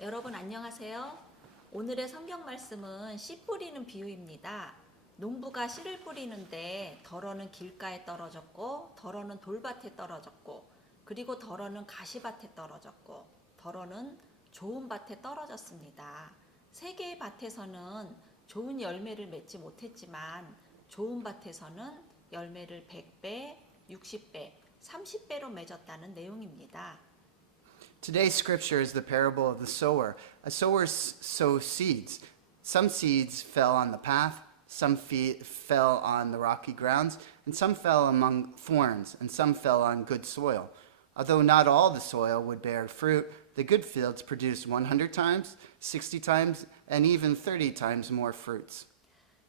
여러분 안녕하세요. 오늘의 성경 말씀은 씨 뿌리는 비유입니다. 농부가 씨를 뿌리는데 덜어는 길가에 떨어졌고 덜어는 돌밭에 떨어졌고 그리고 덜어는 가시밭에 떨어졌고 덜어는 좋은 밭에 떨어졌습니다. 세 개의 밭에서는 좋은 열매를 맺지 못했지만 좋은 밭에서는 열매를 100배, 60배, 30배로 맺었다는 내용입니다. Today's scripture is the parable of the sower. A sower sows seeds. Some seeds fell on the path, some fell on the rocky grounds, and some fell among thorns, and some fell on good soil. Although not all the soil would bear fruit, the good fields produced 100 times, 60 times, and even 30 times more fruits.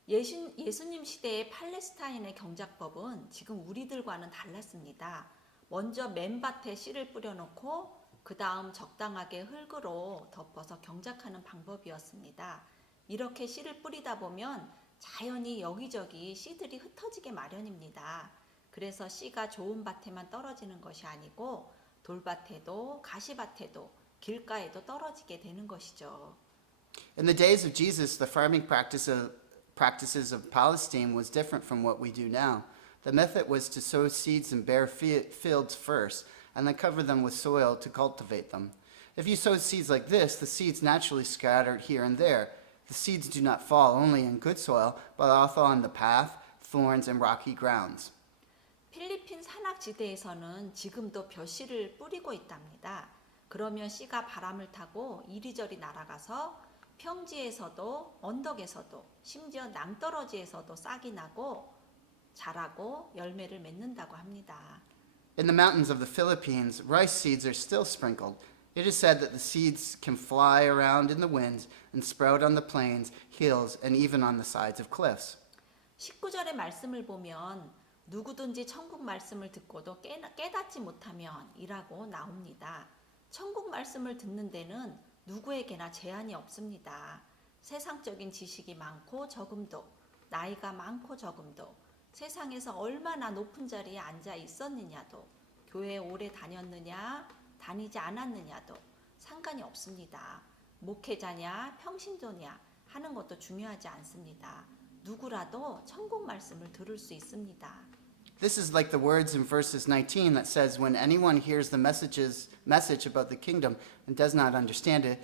예수님 시대의 팔레스타인의 경작법은 지금 우리들과는 달랐습니다. 먼저 맨밭에 씨를 뿌려놓고 그 다음 적당하게 흙으로 덮어서 경작하는 방법이었습니다. 이렇게 씨를 뿌리다 보면 자연히 여기저기 씨들이 흩어지게 마련입니다. 그래서 씨가 좋은 밭에만 떨어지는 것이 아니고 돌밭에도 가시밭에도 길가에도 떨어지게 되는 것이죠. In the days of Jesus, the farming practices of Palestine was different from what we do now. The method was to sow seeds in bare fields first, and then cover them with soil to cultivate them. If you sow seeds like this, the seeds naturally scattered here and there. The seeds do not fall only in good soil, but also on the path, thorns, and rocky grounds. 필리핀 산악지대에서는 지금도 벼씨를 뿌리고 있답니다. 그러면 씨가 바람을 타고 이리저리 날아가서 평지에서도 언덕에서도 심지어 낭떠러지에서도 싹이 나고 자라고 열매를 맺는다고 합니다. In the mountains of the Philippines, rice seeds are still sprinkled. It is said that the seeds can fly around in the winds and sprout on the plains, hills, and even on the sides of cliffs. 19절의 말씀을 보면 누구든지 천국 말씀을 듣고도 깨닫지 못하면 이라고 나옵니다. 천국 말씀을 듣는 데는 누구에게나 제한이 없습니다. 세상적인 지식이 많고 적음도, 나이가 많고 적음도, 세상에서 얼마나 높은 자리에 앉아 있었느냐도, 교회에 오래 다녔느냐, 다니지 않았느냐도 상관이 없습니다. 목회자냐, 평신도냐 하는 것도 중요하지 않습니다. 누구라도 천국 말씀을 들을 수 있습니다. This is like the words in verses 19 that says, when anyone hears the message about the kingdom and does not understand it,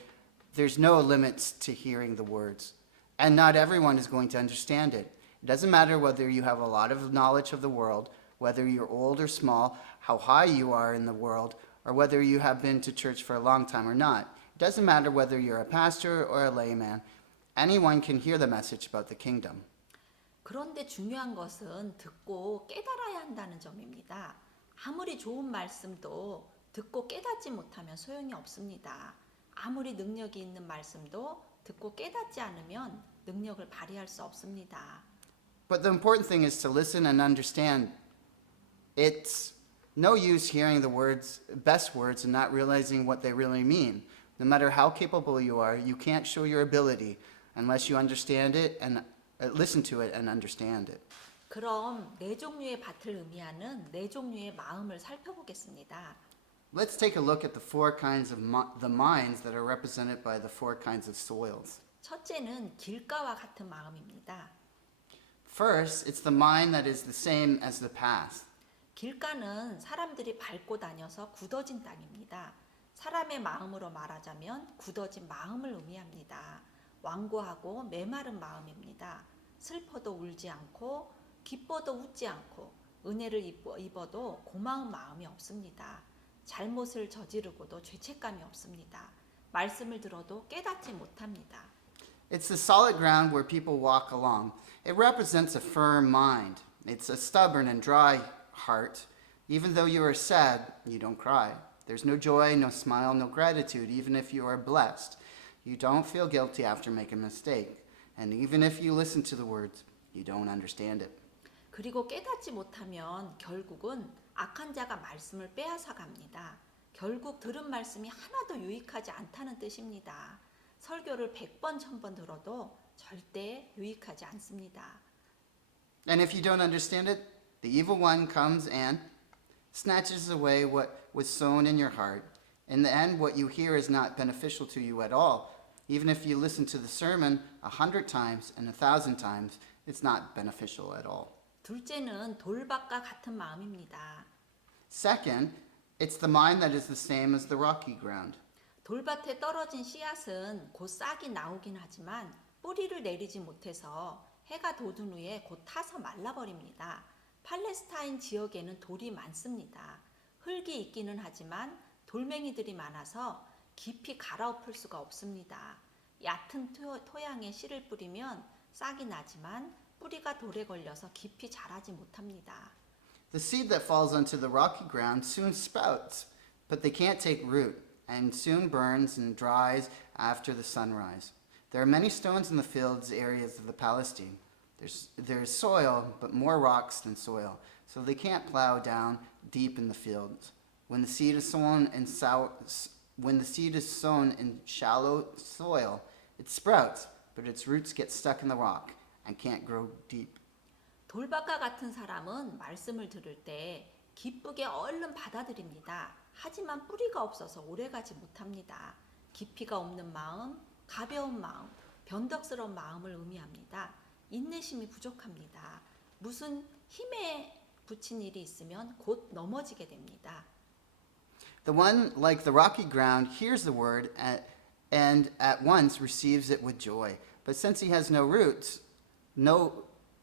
there's no limits to hearing the words. And not everyone is going to understand it. It doesn't matter whether you have a lot of knowledge of the world, whether you're old or small, how high you are in the world, or whether you have been to church for a long time or not. It doesn't matter whether you're a pastor or a layman. Anyone can hear the message about the kingdom. 그런데 중요한 것은 듣고 깨달아야 한다는 점입니다. 아무리 좋은 말씀도 듣고 깨닫지 못하면 소용이 없습니다. 아무리 능력이 있는 말씀도 듣고 깨닫지 않으면 능력을 발휘할 수 없습니다. But the important thing is to listen and understand. It's no use hearing the best words and not realizing what they really mean. No matter how capable you are, you can't show your ability unless you understand it and listen to it and understand it. 그럼 네 종류의 밭을 의미하는 네 종류의 마음을 살펴보겠습니다. Let's take a look at the four kinds of the minds that are represented by the four kinds of soils. 첫째는 길가와 같은 마음입니다. First, it's the mind that is the same as the path. 길가는 사람들이 밟고 다녀서 굳어진 땅입니다. 사람의 마음으로 말하자면 굳어진 마음을 의미합니다. 완고하고 메마른 마음입니다. 슬퍼도 울지 않고 기뻐도 웃지 않고 은혜를 입어도 고마운 마음이 없습니다. 잘못을 저지르고도 죄책감이 없습니다. 말씀을 들어도 깨닫지 못합니다. It's the solid ground where people walk along. It represents a firm mind. It's a stubborn and dry heart. Even though you are sad, you don't cry. There's no joy, no smile, no gratitude, even if you are blessed. You don't feel guilty after making a mistake. And even if you listen to the words, you don't understand it. 그리고 깨닫지 못하면 결국은 악한 자가 말씀을 빼앗아 갑니다. 결국 들은 말씀이 하나도 유익하지 않다는 뜻입니다. 설교를 100번, 1000번 들어도 절대 유익하지 않습니다. And if you don't understand it, the evil one comes and snatches away what was sown in your heart. In the end, what you hear is not beneficial to you at all. Even if you listen to the sermon 100 times and 1,000 times, it's not beneficial at all. 둘째는 돌밭과 같은 마음입니다. Second, it's the mind that is the same as the rocky ground. 돌밭에 떨어진 씨앗은 곧 싹이 나오긴 하지만 뿌리를 내리지 못해서 해가 돋은 후에 곧 타서 말라버립니다. 팔레스타인 지역에는 돌이 많습니다. 흙이 있기는 하지만 돌멩이들이 많아서 깊이 갈아엎을 수가 없습니다. 얕은 토양에 씨를 뿌리면 싹이 나지만 뿌리가 돌에 걸려서 깊이 자라지 못합니다. The seed that falls onto the rocky ground soon sprouts, but they can't take root and soon burns and dries after the sunrise. There are many stones in the fields areas of the Palestine. There's soil, but more rocks than soil, so they can't plow down deep in the fields. When the seed is sown in shallow soil, it sprouts, but its roots get stuck in the rock and can't grow deep. 돌밭과 같은 사람은 말씀을 들을 때 기쁘게 얼른 받아들입니다. 하지만 뿌리가 없어서 오래가지 못합니다. 깊이가 없는 마음, 가벼운 마음, 변덕스러운 마음을 의미합니다. 인내심이 부족합니다. 무슨 힘에 붙인 일이 있으면 곧 넘어지게 됩니다. The one, like the rocky ground, hears the word and at once receives it with joy. But since he has no roots,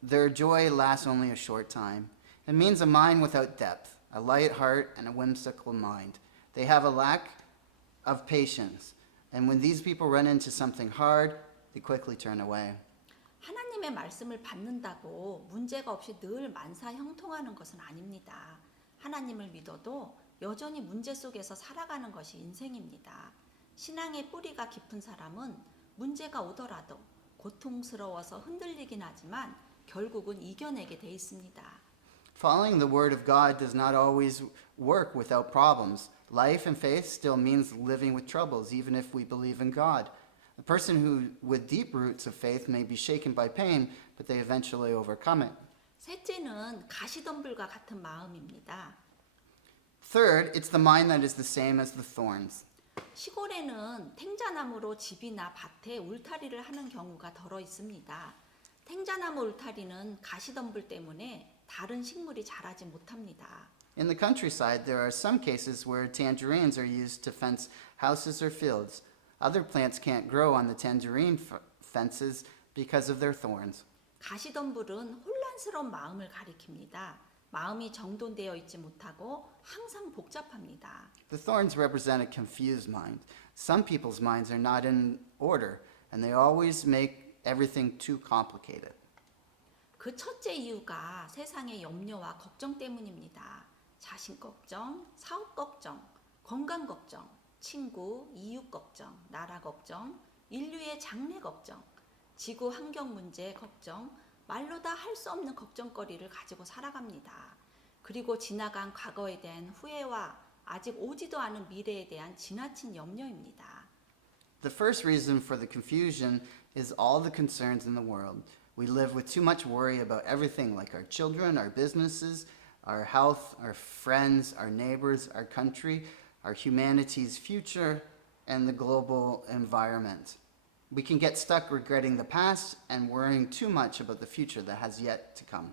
their joy lasts only a short time. It means a mind without depth, a light heart, and a whimsical mind. They have a lack of patience, and when these people run into something hard, they quickly turn away. 하나님의 말씀을 받는다고 문제가 없이 늘 만사형통하는 것은 아닙니다. 하나님을 믿어도 여전히 문제 속에서 살아가는 것이 인생입니다. 신앙의 뿌리가 깊은 사람은 문제가 오더라도 고통스러워서 흔들리긴 하지만 결국은 이겨내게 돼 있습니다. Following the word of God does not always work without problems. Life and faith still means living with troubles, even if we believe in God. A person who, with deep roots of faith, may be shaken by pain, but they eventually overcome it. 셋째는 가시덤불과 같은 마음입니다. Third, it's the mind that is the same as the thorns. 시골에는 탱자나무로 집이나 밭에 울타리를 하는 경우가 덜어 있습니다. 탱자나무 울타리는 가시덤불 때문에 다른 식물이 자라지 못합니다. In the countryside, there are some cases where tangerines are used to fence houses or fields. Other plants can't grow on the tangerine fences because of their thorns. 가시덤불은 혼란스러운 마음을 가리킵니다. 마음이 정돈되어 있지 못하고 항상 복잡합니다. The thorns represent a confused mind. Some people's minds are not in order, and they always make everything too complicated. 그 첫째 이유가 세상의 염려와 걱정 때문입니다. 자신 걱정, 사업 걱정, 건강 걱정, 친구, 이웃 걱정, 나라 걱정, 인류의 장래 걱정, 지구 환경 문제 걱정, 말로 다 할 수 없는 걱정거리를 가지고 살아갑니다. 그리고 지나간 과거에 대한 후회와 아직 오지도 않은 미래에 대한 지나친 염려입니다. The first reason for the confusion is all the concerns in the world. We live with too much worry about everything, like our children, our businesses, our health, our friends, our neighbors, our country, our humanity's future, and the global environment. We can get stuck regretting the past and worrying too much about the future that has yet to come.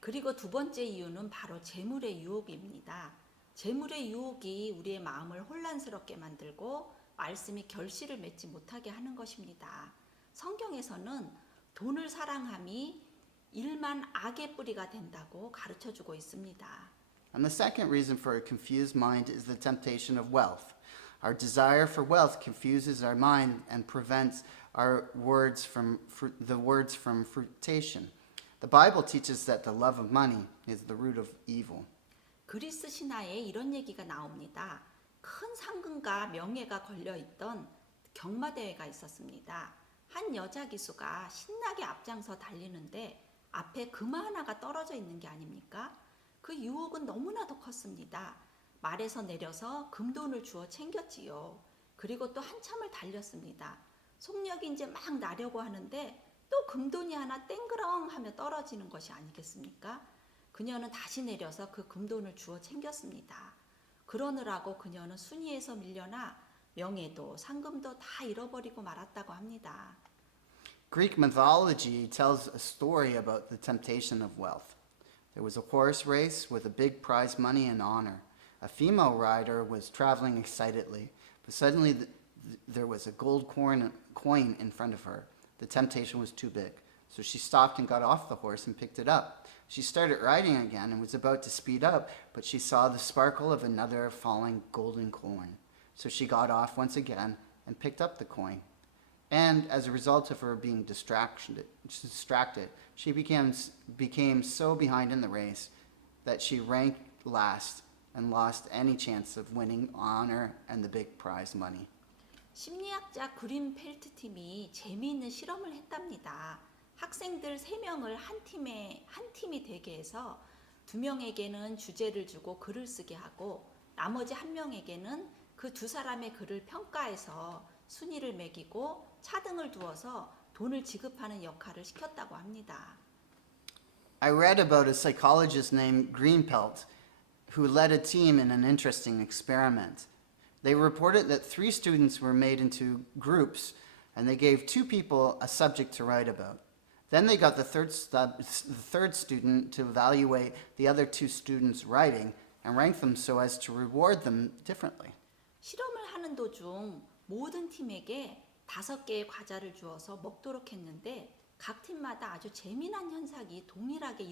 그리고 두 번째 이유는 바로 재물의 유혹입니다. 재물의 유혹이 우리의 마음을 혼란스럽게 만들고 말씀이 결실을 맺지 못하게 하는 것입니다. 성경에서는 돈을 사랑함이 일만 악의 뿌리가 된다고 가르쳐주고 있습니다. And the second reason for a confused mind is the temptation of wealth. Our desire for wealth confuses our mind and prevents our words from fruition. The Bible teaches that the love of money is the root of evil. 그리스 신화에 이런 얘기가 나옵니다. 큰 상금과 명예가 걸려있던 경마대회가 있었습니다. 한 여자 기수가 신나게 앞장서 달리는데 앞에 금화 하나가 떨어져 있는 게 아닙니까? 그 유혹은 너무나도 컸습니다. 말에서 내려서 금돈을 주어 챙겼지요. 그리고 또 한참을 달렸습니다. 속력이 이제 막 나려고 하는데 또 금돈이 하나 땡그렁 하며 떨어지는 것이 아니겠습니까? 그녀는 다시 내려서 그 금돈을 주어 챙겼습니다. 그러느라고 그녀는 순위에서 밀려나 명예도 상금도 다 잃어버리고 말았다고 합니다. Greek mythology tells a story about the temptation of wealth. There was a horse race with a big prize money and honor. A female rider was traveling excitedly, but suddenly there was a gold coin in front of her. The temptation was too big, so she stopped and got off the horse and picked it up. She started riding again and was about to speed up, but she saw the sparkle of another falling golden coin. So she got off once again and picked up the coin. And as a result of her being distracted, she became so behind in the race that she ranked last and lost any chance of winning honor and the big prize money. 심리학자 그린 펠트 팀이 재미있는 실험을 했답니다. 학생들 3명을 한 팀이 되게 해서 2명에게는 주제를 주고 글을 쓰게 하고 나머지 1명에게는 그 2사람의 글을 평가해서 순위를 매기고 차등을 두어서 돈을 지급하는 역할을 시켰다고 합니다. I read about a psychologist named Greenpelt who led a team in an interesting experiment. They reported that 3 students were made into groups and they gave 2 people a subject to write about. Then they got the third student to evaluate the other 2 students' writing and rank them so as to reward them differently. 실험을 하는 도중 모든 팀에게 5개의 과자를 주어서 먹도록 했는데 각 팀마다 아주 재미난 현상이 동일하게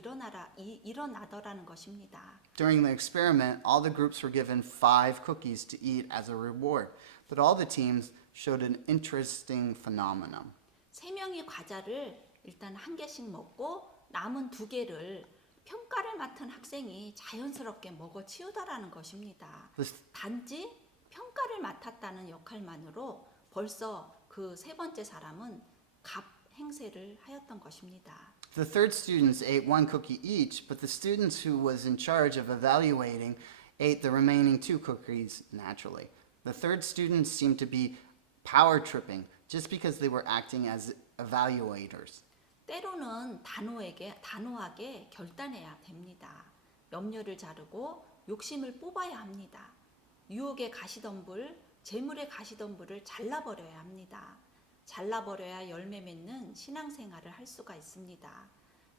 일어나더라는 것입니다. During the experiment, all the groups were given 5 cookies to eat as a reward, but all the teams showed an interesting phenomenon. 3명이 과자를 일단 1개씩 먹고 남은 2개를 평가를 맡은 학생이 자연스럽게 먹어 치우다라는 것입니다. 단지 평가를 맡았다는 역할만으로 벌써 그 3번째 사람은 갑 행세를 하였던 것입니다. The third students ate 1 cookie each, but the students who was in charge of evaluating ate the remaining 2 cookies naturally. The third students seemed to be power tripping just because they were acting as evaluators. 때로는 단호하게 결단해야 됩니다. 염려를 자르고 욕심을 뽑아야 합니다. 유혹의 가시덤불, 재물의 가시덤불을 잘라버려야 합니다. 잘라버려야 열매 맺는 신앙생활을 할 수가 있습니다.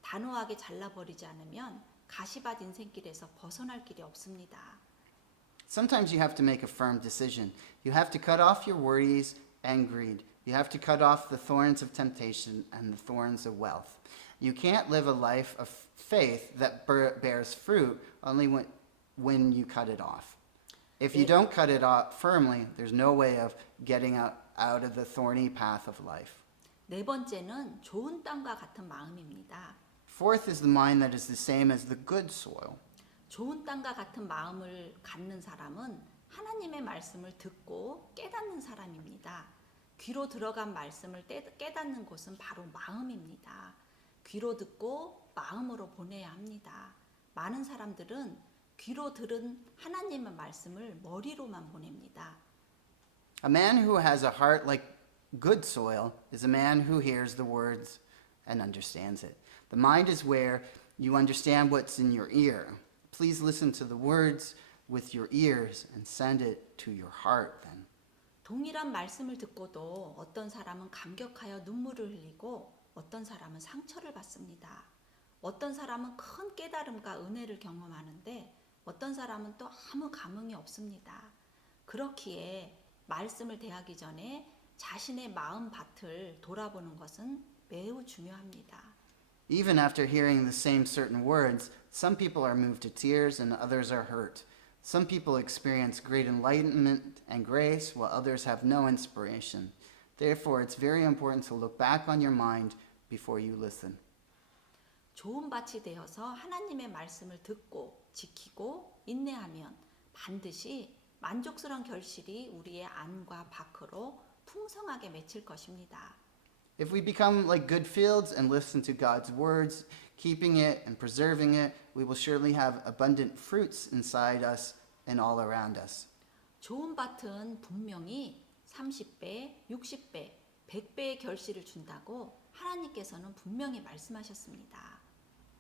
단호하게 잘라버리지 않으면 가시밭 인생길에서 벗어날 길이 없습니다. Sometimes you have to make a firm decision. You have to cut off your worries and greed. You have to cut off the thorns of temptation and the thorns of wealth. You can't live a life of faith that bears fruit only when you cut it off. If you don't cut it off firmly, there's no way of getting out of the thorny path of life. 4번째는 좋은 땅과 같은 마음입니다. Fourth is the mind that is the same as the good soil. 좋은 땅과 같은 마음을 갖는 사람은 하나님의 말씀을 듣고 깨닫는 사람입니다. 귀로 들어간 말씀을 깨닫는 곳은 바로 마음입니다. 귀로 듣고 마음으로 보내야 합니다. 많은 사람들은 귀로 들은 하나님의 말씀을 머리로만 보냅니다. A man who has a heart like good soil is a man who hears the words and understands it. The mind is where you understand what's in your ear. Please listen to the words with your ears and send it to your heart then. 동일한 말씀을 듣고도 어떤 사람은 감격하여 눈물을 흘리고 어떤 사람은 상처를 받습니다. 어떤 사람은 큰 깨달음과 은혜를 경험하는데 어떤 사람은 또 아무 감흥이 없습니다. 그렇기에 말씀을 대하기 전에 자신의 마음 밭을 돌아보는 것은 매우 중요합니다. Even after hearing the same certain words, some people are moved to tears and others are hurt. Some people experience great enlightenment and grace while others have no inspiration. Therefore, it's very important to look back on your mind before you listen. 좋은 밭이 되어서 하나님의 말씀을 듣고 지키고 인내하면 반드시 만족스러운 결실이 우리의 안과 밖으로 풍성하게 맺힐 것입니다. If we become like good fields and listen to God's words, keeping it and preserving it, we will surely have abundant fruits inside us and all around us. 좋은 밭은 분명히 30배, 60배, 100배의 결실을 준다고 하나님께서는 분명히 말씀하셨습니다.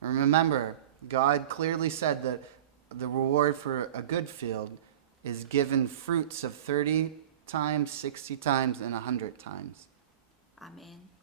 And remember, God clearly said that the reward for a good field is given fruits of 30 times, 60 times, and 100 times. 아멘.